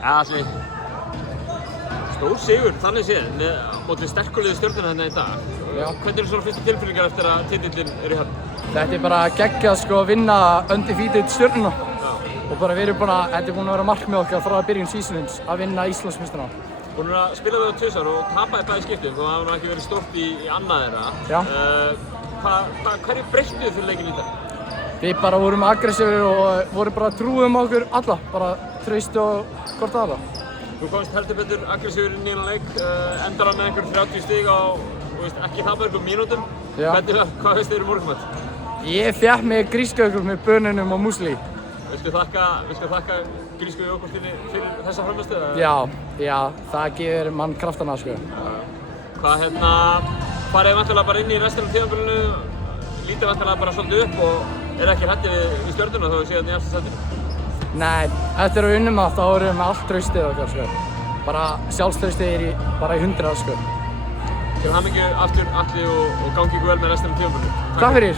Ja, Atli. Stór sigur, þannig séð, mótið sterkuliði Stjörnuna hérna í dag. Já. Hvernig eru svona fyrstu tilfinningar eftir að titillinn í höfn? Þetta bara geggjað sko að vinna undefeated Stjörnuna. Og bara við erum þetta búin að vera markmið okkar frá byrjun seasonins að vinna Íslandsmeistarana. Búin að spila við á tvisvar og tapaði bæði skiptum, og það hefur ekki verið stórt í annað þeirra. Já. Hverju breyttuð fyrir leikinn í dag? Við bara vorum aggressífir og vorum bara trúum okkur alla, bara treyst og hvort aðra. Þú komst heldur betur aggressífur inn í þennan leik, endar hann með einhver 30 stig á ekki það með einhverjum mínútum. Já. Hvað veist þið um morgunmat? Ég fékk mig grískökur með bönunum og músli. Viltu þakka grísku jógúrtinni fyrir þessa frammistöðu? Já, það gefur mann kraftana sko. Hvað farið vantilega bara inn í restina af tímabilinu, lítið vantilega bara svolítið upp og ekki hræddir við Stjörnuna þó séðan í efsta sætinu? Nei, eftir að við unnum það, þá erum við með allt traustið okkar sko. Bara sjálfstraustið í 100 sko. Til hamingju aftur Atli og gangi ykkur vel með restina af tímabilinu. Takk fyrir!